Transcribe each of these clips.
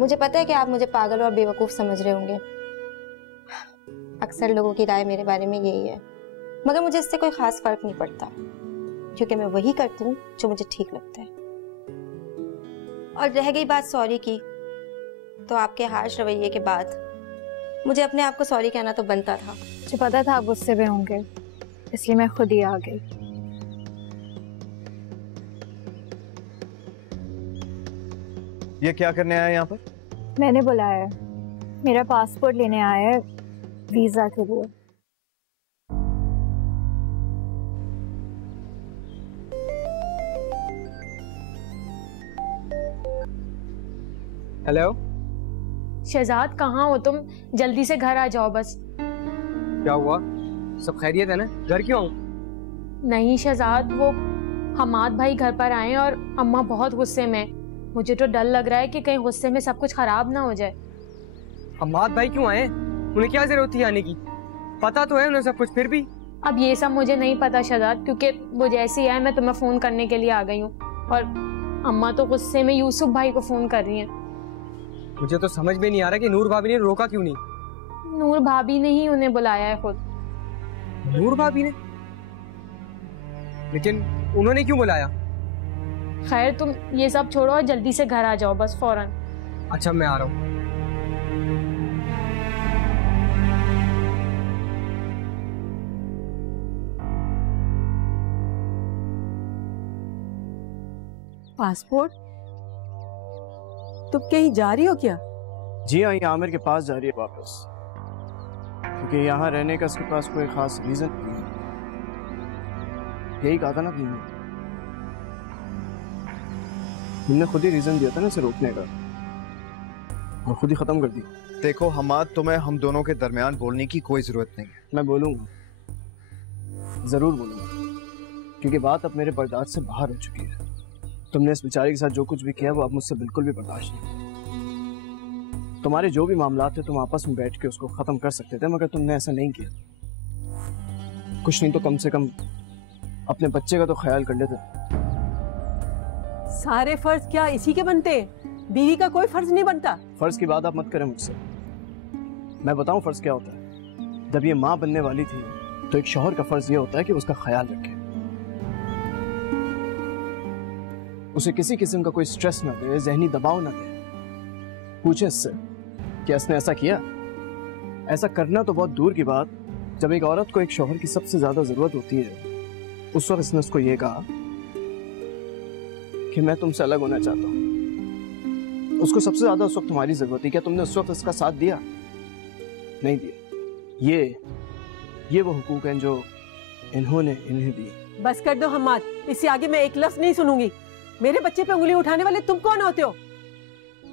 मुझे पता है कि आप मुझे पागल और बेवकूफ समझ रहे होंगे। अक्सर लोगों की राय मेरे बारे में यही है, मगर मुझे इससे कोई खास फर्क नहीं पड़ता, क्योंकि मैं वही करती हूँ जो मुझे ठीक लगता है। और रह गई बात सॉरी की, तो आपके हार्श रवैये के बाद मुझे अपने आप को सॉरी कहना तो बनता था। मुझे पता था आप गुस्से में होंगे, इसलिए मैं खुद ही आ गई। ये क्या करने आया यहाँ पर? मैंने बुलाया है, मेरा पासपोर्ट लेने आया है वीजा के लिए। हेलो शहजाद, कहाँ हो तुम? जल्दी से घर आ जाओ बस। क्या हुआ? सब खैरियत है ना? घर क्यों आऊं? नहीं शहजाद, वो हमाद भाई घर पर आए और अम्मा बहुत गुस्से में। मुझे तो डर लग रहा है कि कहीं गुस्से में सब कुछ खराब ना हो जाए। हमाद भाई क्यों आए? उन्हें क्या जरूरत थी आने की? पता तो है उन्हें सब कुछ, फिर भी। अब ये सब मुझे नहीं पता शहजाद, क्योंकि वो जैसे ही आए मैं तुम्हें फोन करने के लिए आ गई हूँ, और अम्मा तो गुस्से में यूसुफ भाई को फोन कर रही हैं। मुझे तो समझ में नहीं आ रहा कि नूर भाभी ने रोका क्यों नहीं। नूर भाभी ने ही उन्हें बुलाया है खुद। नूर भाभी ने? लेकिन उन्होंने क्यों बुलाया? खैर तुम ये सब छोड़ो और जल्दी से घर आ जाओ बस फौरन। अच्छा मैं आ रहा हूँ। पासपोर्ट? तुम कहीं जा रही हो क्या? जी हाँ, ये आमिर के पास जा रही है वापस, क्योंकि यहाँ रहने का उसके पास कोई खास रीजन नहीं है। यही कहा था ना तुमने खुद ही रीजन दिया था ना इसे रोकने का, और खुद ही खत्म कर दिया। देखो हमाद, तुम्हें हम दोनों के दरमियान बोलने की कोई जरूरत नहीं है। मैं बोलूंगा, जरूर बोलूंगा, क्योंकि बात अब मेरे बर्दाश्त से बाहर हो चुकी है। तुमने इस बेचारे के साथ जो कुछ भी किया वो अब मुझसे बिल्कुल भी बर्दाश्त नहीं। तुम्हारे जो भी मामला थे तुम आपस में बैठ के उसको खत्म कर सकते थे, मगर तुमने ऐसा नहीं किया। कुछ नहीं तो कम से कम अपने बच्चे का तो ख्याल कर लेते। सारे फर्ज क्या इसी के बनते हैं? बीवी का कोई फर्ज नहीं बनता। फर्ज की बात आप मत करें मुझसे, मैं बताऊं फर्ज क्या होता है। जब ये माँ बनने वाली थी तो एक शौहर का फर्ज ये होता है कि उसका ख्याल रखे, उसे किसी किस्म का कोई स्ट्रेस ना दे, जहनी दबाव ना दे। पूछे इससे कि इसने ऐसा किया? ऐसा करना तो बहुत दूर की बात, जब एक औरत को एक शौहर की सबसे ज्यादा जरूरत होती है, उस वक्त इसने उसको ये कहा कि मैं तुमसे अलग होना चाहता हूं। उसको सबसे ज्यादा उस वक्त तुम्हारी जरूरत थी, क्या तुमने उस वक्त इसका साथ दिया? नहीं दिया। ये वो हुकूक हैं जो इन्होंने इन्हें दिए। बस कर दो हम्माद, इससे आगे मैं एक लफ्ज नहीं सुनूंगी। मेरे बच्चे पे उंगली उठाने वाले तुम कौन होते हो?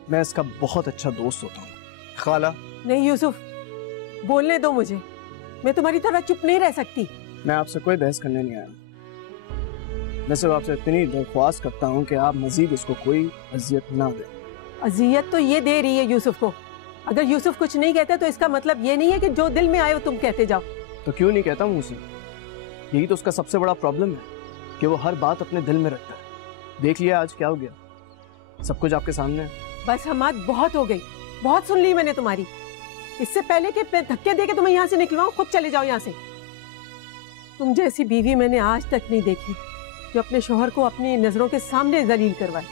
मैं इसका बहुत अच्छा दोस्त होता हूँ। खाला। नहीं यूसुफ, बोलने दो मुझे, मैं तुम्हारी तरह चुप नहीं रह सकती। मैं आपसे कोई बहस करने नहीं आया, मैं सिर्फ आपसे इतनी दरख्वास्त करता हूँ कि आप मजीद उसको कोई अजियत ना दें। अजियत तो ये दे रही है यूसुफ को। अगर यूसुफ कुछ नहीं कहता तो इसका मतलब ये नहीं है कि जो दिल में आए वो तुम कहते जाओ। तो क्यों नहीं कहता मुझसे? यही तो उसका सबसे बड़ा प्रॉब्लम है कि वो हर बात अपने दिल में रखता है। देख लिया आज क्या हो गया, सब कुछ आपके सामने है। बस हमाद, बहुत हो गई, बहुत सुन ली मैंने तुम्हारी। इससे पहले कि धक्के दे के तुम्हें यहाँ से निकलवाऊं, खुद चले जाओ यहाँ से। तुम जैसी बीवी मैंने आज तक नहीं देखी जो अपने शौहर को अपनी नजरों के सामने जलील करवाए।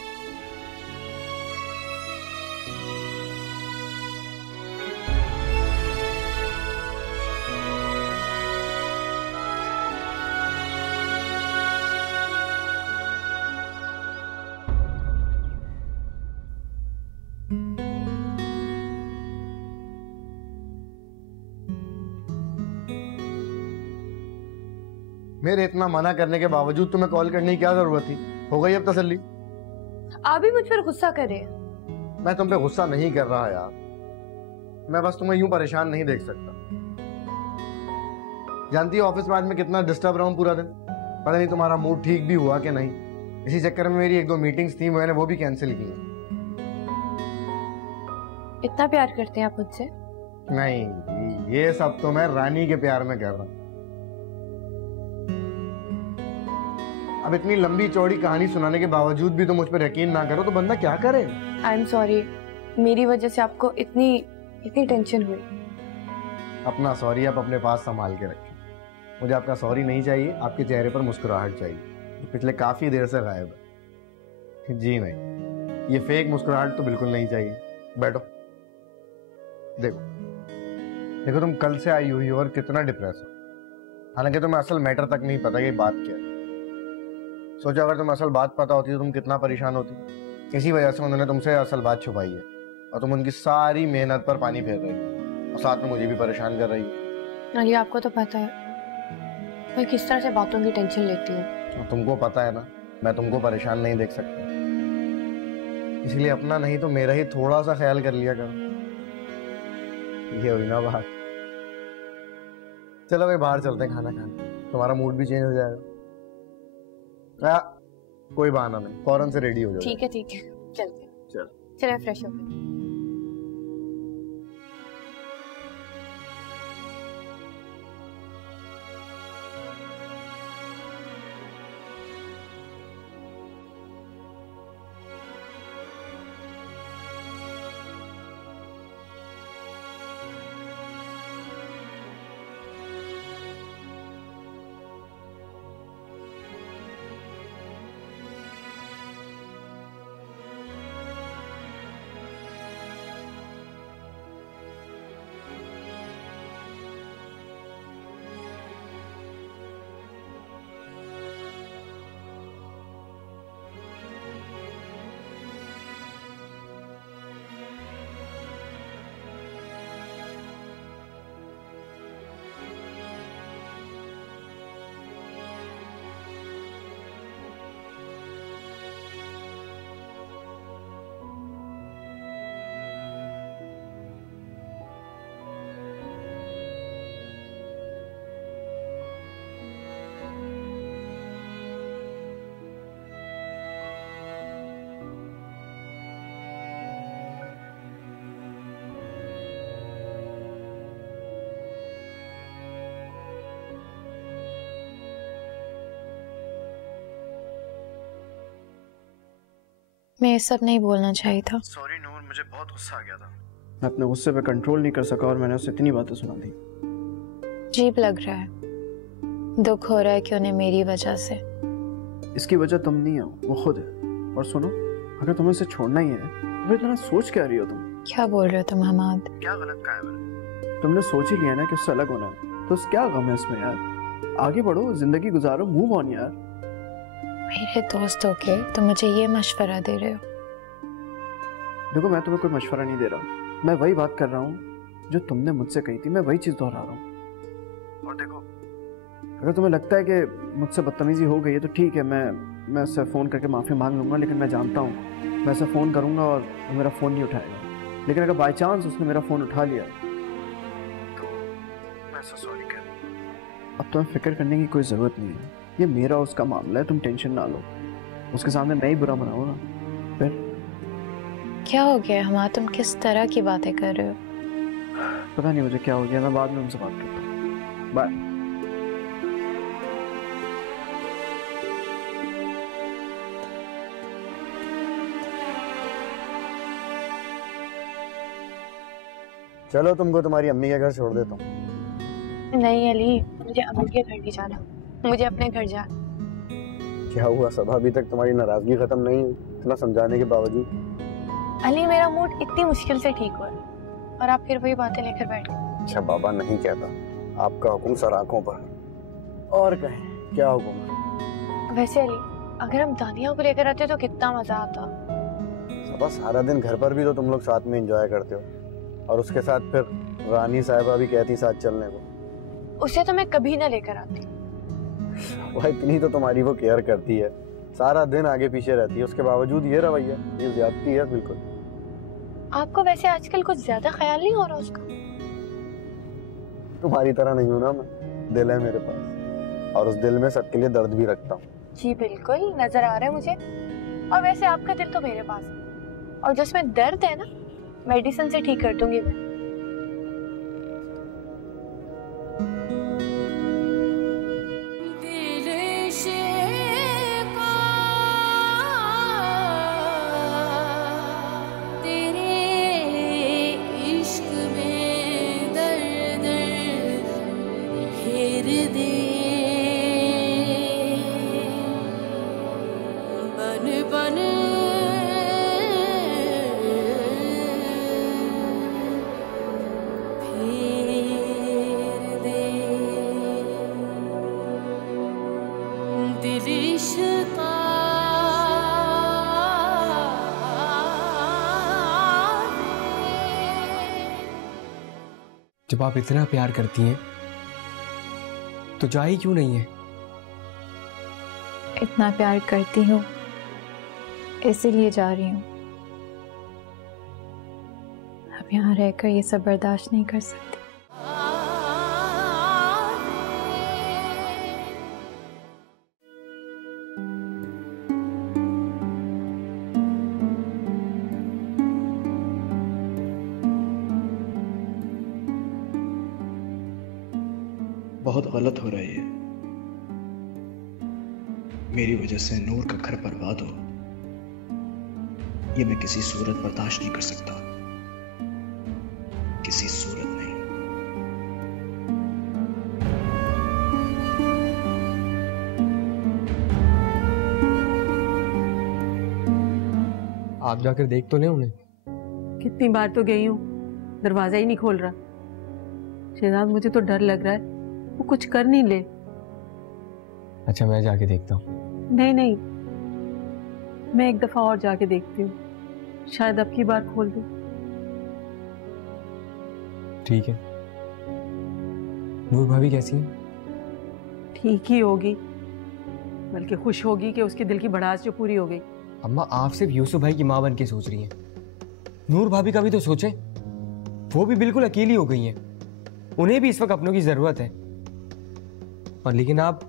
मेरे इतना मना करने के बावजूद तुम्हें कॉल करने की क्या जरूरत थी? हो गई अब तसल्ली? आप भी मुझ पर गुस्सा करें। मैं तुम पे गुस्सा नहीं कर रहा यार, मैं बस तुम्हें यूं परेशान नहीं देख सकता। जानती हो ऑफिस में आज मैं कितना डिस्टर्ब रहा हूं पूरा दिन। पता नहीं तुम्हारा मूड ठीक भी हुआ कि नहीं। इसी चक्कर में मेरी 1-2 मीटिंग्स थी, मैंने वो भी कैंसिल की। इतना प्यार करते हैं आप मुझसे? नहीं, ये सब तो मैं रानी के प्यार में कर रहा हूं। अब इतनी लंबी चौड़ी कहानी सुनाने के बावजूद भी तुम मुझ पर यकीन ना करो तो बंदा क्या करे? आई एम सॉरी, मेरी वजह से आपको इतनी इतनी टेंशन हुई। अपना सॉरी आप अपने पास संभाल के रखें। मुझे आपका सॉरी नहीं चाहिए, आपके चेहरे पर मुस्कुराहट चाहिए जो पिछले काफी देर से गायब है। जी नहीं, ये फेक मुस्कुराहट तो बिल्कुल नहीं चाहिए। बैठो। देखो देखो, तुम कल से आई हुई हो और कितना डिप्रेस हो। हालांकि तुम्हें असल मैटर तक नहीं पता कि बात क्या है। सोचो अगर तुम्हें असल बात पता होती तो तुम कितना परेशान होती। इसी वजह से उन्होंने तुमसे असल बात छुपाई है और तुम उनकी सारी मेहनत पर पानी फेर रही हो और साथ में मुझे भी परेशान कर रही हो। ये आपको तो पता है मैं किस तरह से बातों की टेंशन लेती हूँ। और तुमको पता है ना, मैं तुमको परेशान नहीं देख सकता, इसलिए अपना नहीं तो मेरा ही थोड़ा सा ख्याल कर लिया करो। ये हुई ना बात। चलो भाई बाहर चलते हैं खाना खाने, तुम्हारा मूड भी चेंज हो जाएगा। कोई बहाना नहीं, फौरन से रेडी हो जाओ। ठीक है चलते हैं। चलो फ्रेश हो गए। मैं ये सब नहीं बोलना चाहिए था। सॉरी नूर, मुझे बहुत गुस्सा आ गया था। मैं अपने गुस्से पे कंट्रोल नहीं कर सका और मैंने उसे इतनी बातें सुना दी। अजीब लग रहा है, दुख हो रहा है कि उन्हें मेरी वजह से। इसकी वजह तुम नहीं हो, वो खुद है। और सुनो, अगर तुम्हें इसे छोड़ना ही है तो फिर इतना सोच क्या रही हो तुम? क्या बोल रहे हो तुम हमाद? क्या गलत कहा है? तुमने सोच ही लिया ना कि उससे अलग होना है, तो क्या गम है इसमें यार? आगे बढ़ो, जिंदगी गुजारो, मूव ऑन यार। मेरे दोस्त होके तुम मुझे ये मशवरा दे रहे हो? देखो मैं तुम्हें कोई मशवरा नहीं दे रहा, मैं वही बात कर रहा हूँ जो तुमने मुझसे कही थी, मैं वही चीज दोहरा रहा हूँ। और देखो, अगर तुम्हें लगता है कि मुझसे बदतमीजी हो गई है तो ठीक है, मैं उससे फ़ोन करके माफ़ी मांग लूँगा, लेकिन मैं जानता हूँ मैं उसे फ़ोन करूँगा और वो मेरा फ़ोन नहीं उठाएगा। लेकिन अगर बाई चांस उसने मेरा फ़ोन उठा लिया तो मैं उससे सॉरी कह दूँ। अब तुम्हें फिक्र करने की कोई ज़रूरत नहीं है, ये मेरा उसका मामला है, तुम टेंशन ना लो। उसके सामने मैं ही बुरा बनाऊँ ना फिर। क्या हो गया हमाद, तुम किस तरह की बातें कर रहे हो? पता नहीं मुझे क्या हो गया, मैं बाद में उनसे बात करता हूँ। बाय। चलो तुमको तुम्हारी अम्मी के घर छोड़ देता हूँ। नहीं अली, मुझे अम्मी के घर नहीं जाना, मुझे अपने घर जाना। क्या हुआ सब, अभी तक तुम्हारी नाराजगी खत्म नहीं हुई इतना समझाने के बावजूद? अली मेरा मूड इतनी मुश्किल से ठीक हुआ और आप फिर वही बातें लेकर बैठ गए। अच्छा बाबा नहीं कहता, आपका हुक्म सर आंखों पर। और कहें क्या हुक्म है? वैसे अली, अगर हम दानिया को लेकर आते तो कितना मजा आता। सबा सारा दिन घर पर भी तो तुम लोग साथ में एंजॉय करते हो, और उसके साथ फिर रानी साहिबा भी कहती साथ चलने को। उसे तो मैं कभी ना लेकर आती। वह इतनी तो तुम्हारी वो केयर करती है, सारा दिन आगे पीछे रहती है, उसके बावजूद ये रवैया, ये ज्यादती है बिल्कुल। आपको वैसे आजकल कुछ ज्यादा ख्याल नहीं हो रहा उसका? तुम्हारी तरह नहीं हूं ना मैं, दिल है मेरे पास, और उस दिल में सबके लिए दर्द भी रखता हूँ। जी बिल्कुल, नजर आ रहा है मुझे। और वैसे आपका दिल तो मेरे पास है, और जिसमें दर्द है ना, मेडिसिन से ठीक कर दूंगी मैं। तेरे जब आप इतना प्यार करती हैं तो जा ही क्यों नहीं है? इतना प्यार करती हूँ इसीलिए जा रही हूँ। अब यहाँ रहकर ये सब बर्दाश्त नहीं कर सकती। बहुत गलत हो रही है। मेरी वजह से नूर का घर बर्बाद हो, ये मैं किसी सूरत बर्दाश्त नहीं कर सकता, किसी सूरत नहीं। आप जाकर देख तो ले उन्हें। कितनी बार तो गई हूँ, दरवाजा ही नहीं खोल रहा। शहजाद, मुझे तो डर लग रहा है वो कुछ कर नहीं ले। अच्छा, मैं जाके देखता हूँ। नहीं नहीं, मैं एक दफा और जाके देखती हूँ, शायद अब की बार खोल दे। ठीक है। नूर भाभी कैसी हैं? ठीक ही होगी, बल्कि खुश होगी कि उसके दिल की भड़ास जो पूरी हो गई। अम्मा, आप सिर्फ यूसुफ भाई की माँ बन के सोच रही हैं। नूर भाभी का भी तो सोचें, वो भी बिल्कुल अकेली हो गई हैं। उन्हें भी इस वक्त अपनों की जरूरत है। और लेकिन आप,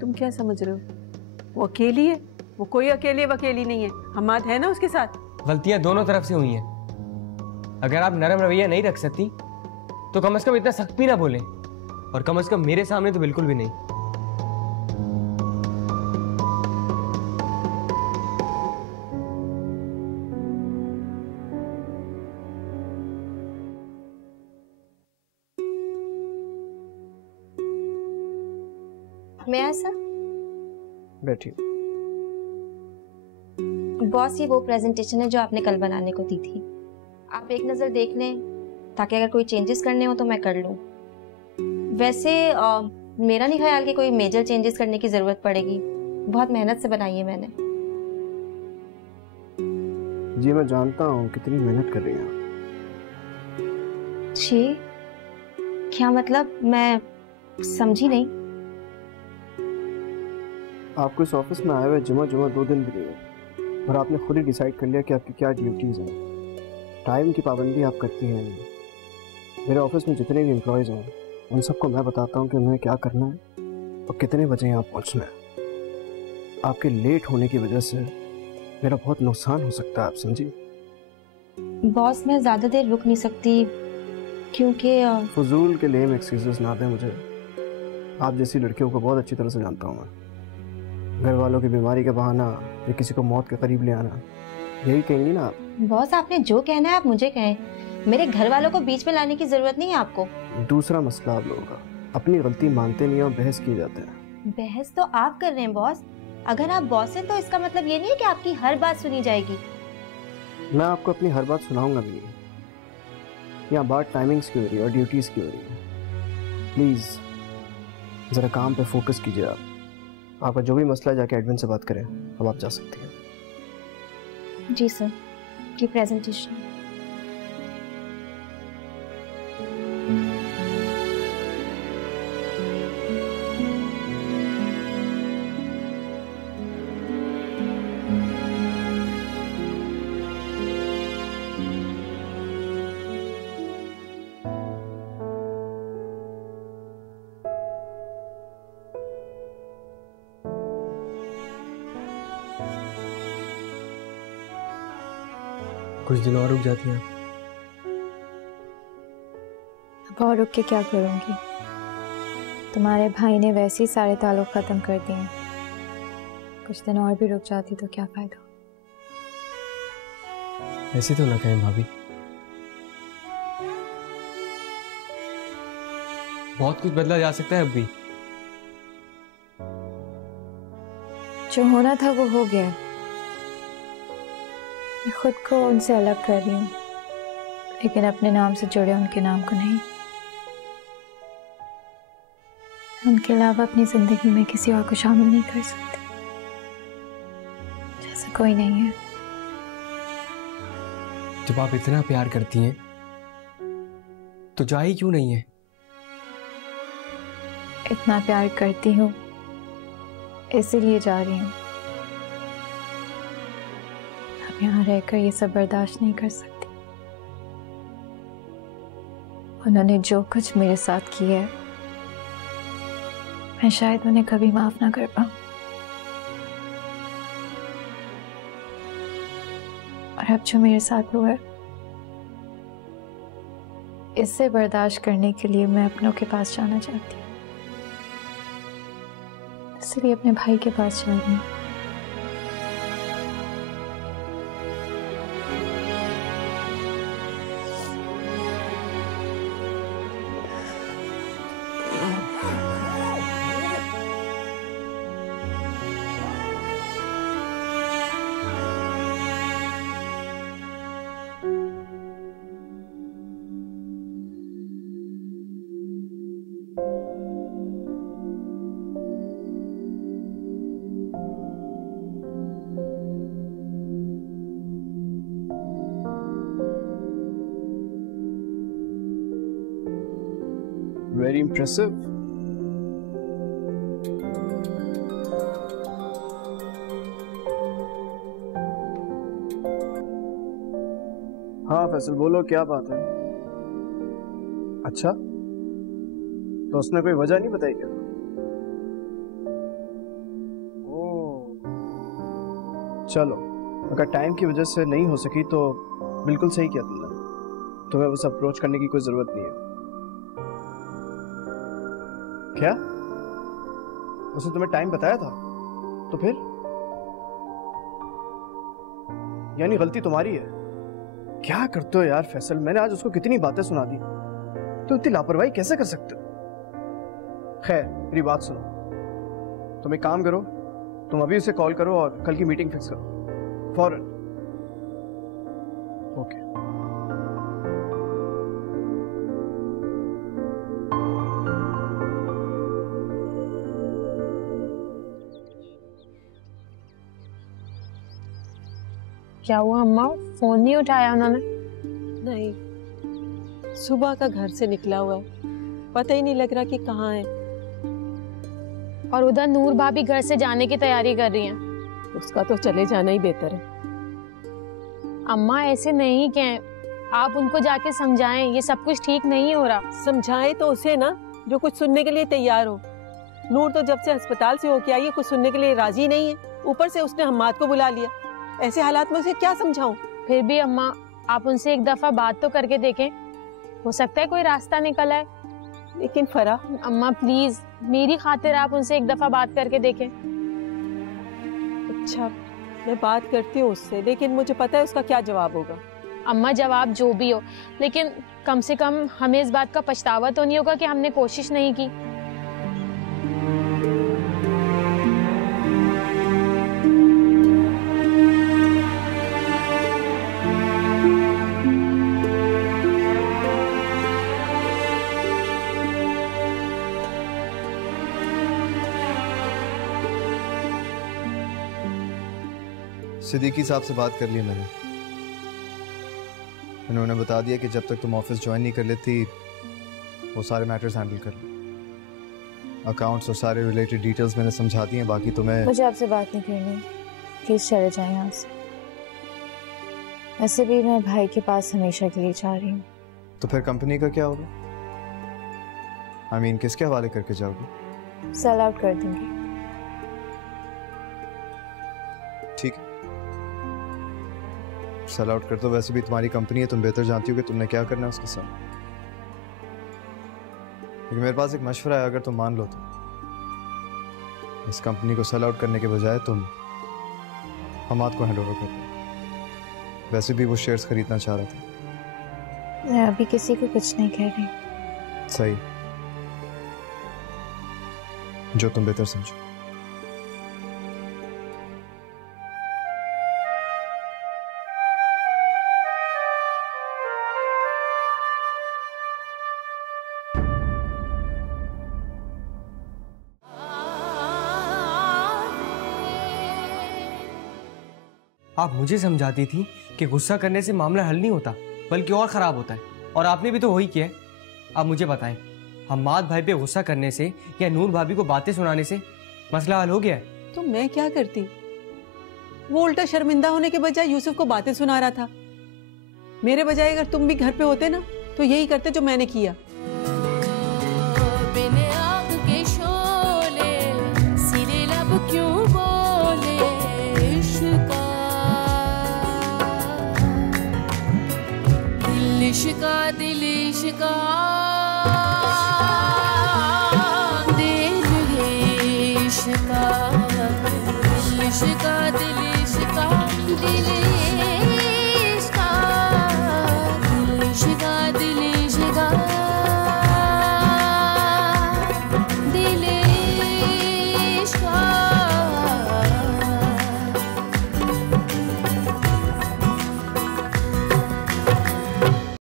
तुम क्या समझ रहे हो? वो अकेली है? वो कोई अकेली वकेली नहीं है, हमाद है ना उसके साथ। गलतियां दोनों तरफ से हुई हैं। अगर आप नरम रवैया नहीं रख सकती तो कम से कम इतना सख्त भी ना बोलें, और कम से कम मेरे सामने तो बिल्कुल भी नहीं। मैं ऐसा बैठिए। बॉस, ये वो प्रेजेंटेशन है जो आपने कल बनाने को दी थी। आप एक नज़र देख लें, ताकि अगर कोई चेंजेस करने हो तो मैं कर लूँ। वैसे मेरा नहीं ख्याल कि कोई मेजर चेंजेस करने की ज़रूरत पड़ेगी। बहुत मेहनत से बनाई है मैंने। जी मैं जानता हूँ कितनी मेहनत कर रही हैं। जी क्या मतलब? मैं समझी नहीं। आपको इस ऑफिस में आए हुए जुमा 2 दिन भी नहीं हुए, और आपने खुद ही डिसाइड कर लिया कि आपकी क्या ड्यूटीज़ हैं। टाइम की पाबंदी आप करती हैं। मेरे ऑफिस में जितने भी एम्प्लॉयज़ हैं उन सबको मैं बताता हूँ कि उन्हें क्या करना है और कितने बजे यहाँ पहुँचना है। आपके लेट होने की वजह से मेरा बहुत नुकसान हो सकता है, आप समझिए। बॉस, मैं ज़्यादा देर रुक नहीं सकती, क्योंकि फजूल के लेम एक्सक्यूजेस ना दें मुझे। आप जैसी लड़कियों को बहुत अच्छी तरह से जानता हूँ मैं। घर वालों की बीमारी का बहाना या किसी को मौत के करीब ले आना, यही कहेंगी ना आप? बॉस, आपने जो कहना है आप मुझे कहें। मेरे घर वालों को बीच में लाने की जरूरत नहीं है आपको। दूसरा मसला आप लोगों का, अपनी गलती मानते नहीं और बहस किए जाते हैं। बहस तो आप कर रहे हैं बॉस। अगर आप बॉस हैं तो इसका मतलब ये नहीं है कि आपकी हर बात सुनी जाएगी। मैं आपको अपनी हर बात सुनाऊंगा भी नहीं। यहाँ बात टाइमिंग्स की हो रही है और ड्यूटीज़ की हो रही है। प्लीज़ ज़रा काम पे फोकस कीजिए। आपका जो भी मसला है जाके एडमिन से बात करें। अब आप जा सकती हैं। जी सर, की प्रेजेंटेशन। कुछ दिन और रुक जाती हैं। अब और रुक के क्या करूँगी? तुम्हारे भाई ने वैसे ही सारे ताल्लुक ख़त्म कर दिए हैं। कुछ दिन और भी रुक जाती तो क्या फ़ायदा? ऐसे तो ना कहें भाभी, बहुत कुछ बदला जा सकता है अब भी। जो होना था वो हो गया। मैं खुद को उनसे अलग कर रही हूँ, लेकिन अपने नाम से जुड़े उनके नाम को नहीं। उनके अलावा अपनी जिंदगी में किसी और को शामिल नहीं कर सकती, जैसा कोई नहीं है। जब आप इतना प्यार करती हैं तो जा ही क्यों नहीं है? इतना प्यार करती हूँ इसीलिए जा रही हूँ। अब यहाँ रहकर ये सब बर्दाश्त नहीं कर सकती। उन्होंने जो कुछ मेरे साथ किया है मैं शायद उन्हें कभी माफ ना कर पाऊं। और अब जो मेरे साथ हुआ है इससे बर्दाश्त करने के लिए मैं अपनों के पास जाना चाहती हूँ, इसलिए अपने भाई के पास जा रही हूँ। Very impressive. हाँ फैसल बोलो, क्या बात है? अच्छा, तो उसने कोई वजह नहीं बताई क्या? ओह, चलो, अगर टाइम की वजह से नहीं हो सकी तो बिल्कुल सही किया तुमने। तुम्हें बस अप्रोच करने की कोई जरूरत नहीं है। क्या? उसने तुम्हें टाइम बताया था? तो फिर? यानी गलती तुम्हारी है? क्या करते हो यार फैसल, मैंने आज उसको कितनी बातें सुना दी, तो इतनी लापरवाही कैसे कर सकते हो? खैर मेरी बात सुनो, तुम एक काम करो, तुम अभी उसे कॉल करो और कल की मीटिंग फिक्स करो फौरन। ओके। क्या हुआ अम्मा, फोन नहीं उठाया उन्होंने? नहीं, सुबह का घर से निकला हुआ है, पता ही नहीं लग रहा कि कहाँ है। और उधर नूर भाभी घर से जाने की तैयारी कर रही हैं। उसका तो चले जाना ही बेहतर है। अम्मा ऐसे नहीं कहें, आप उनको जाके समझाएं, ये सब कुछ ठीक नहीं हो रहा। समझाएं तो उसे ना, जो कुछ सुनने के लिए तैयार हो। नूर तो जब से अस्पताल से होके आई है कुछ सुनने के लिए राजी नहीं है, ऊपर से उसने हम्माद को बुला लिया। ऐसे हालात में उसे क्या समझाऊं? फिर भी अम्मा, आप उनसे एक दफा बात तो करके देखें, हो सकता है कोई रास्ता निकल आए। लेकिन फरा, अम्मा प्लीज मेरी खातिर आप उनसे एक दफा बात करके देखें। अच्छा, मैं बात करती हूँ उससे, लेकिन मुझे पता है उसका क्या जवाब होगा। अम्मा जवाब जो भी हो, लेकिन कम से कम हमें इस बात का पछतावा तो नहीं होगा कि हमने कोशिश नहीं की। सिद्दीकी साहब से बात कर ली मैंने। उन्होंने बता दिया कि जब तक तुम ऑफिस ज्वाइन नहीं कर लेती वो सारे मैटर्स हैंडल कर लो। अकाउंट्स और सारे रिलेटेड डिटेल्स मैंने समझा दी हैं, बाकी तुम्हें। मुझे आपसे बात नहीं करनी, प्लीज चले जाएं यहाँ से। वैसे भी मैं भाई के पास हमेशा के लिए जा रही हूँ। तो फिर कंपनी का क्या होगा? आई मीन किसके हवाले करके जाओगे? सेल आउट कर दूंगी। ठीक है, सेल आउट कर दो। वैसे भी तुम्हारी कंपनी है, तुम बेहतर जानती हो कि तुमने क्या करना है उसके साथ। लेकिन मेरे पास एक मशवरा है, अगर तुम मान लो तो इस कंपनी को सेल आउट करने के बजाय तुम हमाद को हैंड ओवर कर दो। वैसे भी वो शेयर्स खरीदना चाह रहा था। मैं अभी किसी को कुछ नहीं कह रही। सही, जो तुम बेहतर समझो। आप मुझे समझाती थी कि गुस्सा करने से मामला हल नहीं होता बल्कि और खराब होता है, और आपने भी तो वही किया है। अब मुझे बताएं, हम्माद भाई पे गुस्सा करने से या नूर भाभी को बातें सुनाने से मसला हल हो गया है? तो मैं क्या करती? वो उल्टा शर्मिंदा होने के बजाय यूसुफ को बातें सुना रहा था। मेरे बजाय अगर तुम भी घर पे होते ना तो यही करते जो मैंने किया। दिल इश्का